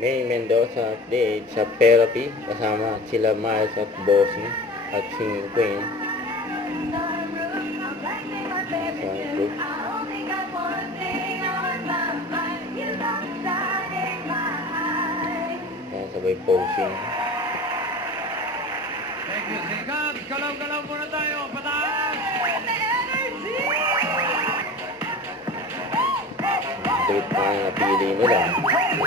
May Mendoza update sa therapy kasama sila Miles at Bossy at Singing Queen sa group. Yan, sabay posing. Thank you, Sikat. Galaw-galaw muna tayo. Pataas! Trip pa ang napili nila.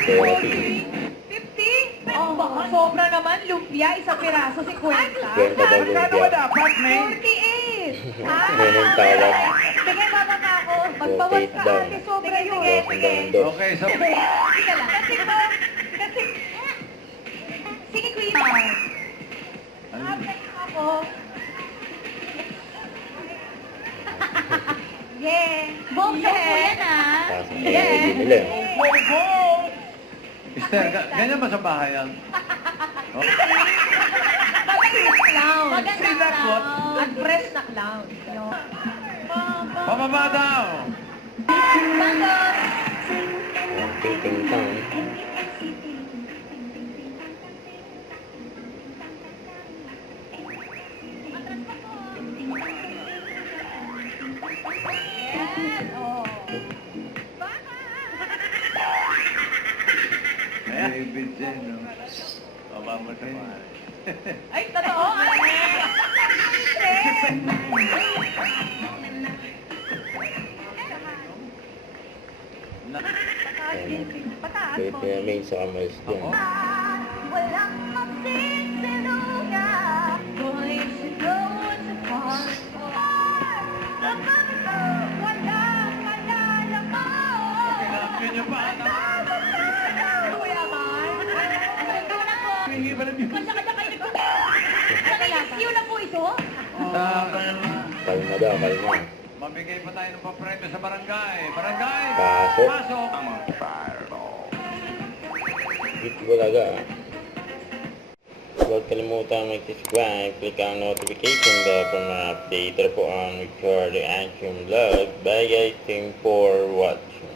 Therapy. 50? Oh, sobra naman. Lumpia, isang piraso, 50. Kwenta daw lumpia. dapat, May? 48. Yan ang tawag. Sige, bababa ako. Magbawas ka, down. ate. Sobra yun. Bawasan daw ng dos. Okay, so... Sige lang. Kasi, sige, Queen. Ako. Yeah. Bong po yan, ah. Tapos ang energy nila. Esther, ganyan ba sa bahay yan? Oh. Magandang clown. See that what? At press na clown. No. Pababa daw! Ang Ting Tang. David Zeno. Baba mo sa bahay. Ay, totoo. Pataas Kaya mo. pinamain sa Miles dyan. Ako? Walang magsisilunga. Going to go to park. Wala lang ako. Kailangan nyo pa. Kuya Mar. Hingi pa rin yun. Kanya-kanya kayo nag-rescue na po ito? Kalma daw, kalma. Mamigay pa tayo ng papremyo sa barangay. Barangay! Pasok. Pasok! Hit Bulaga. Huwag kalimutan mag-subscribe, click ang notification bell para ma-update po ang record action vlog. Bye guys, thanks for watching.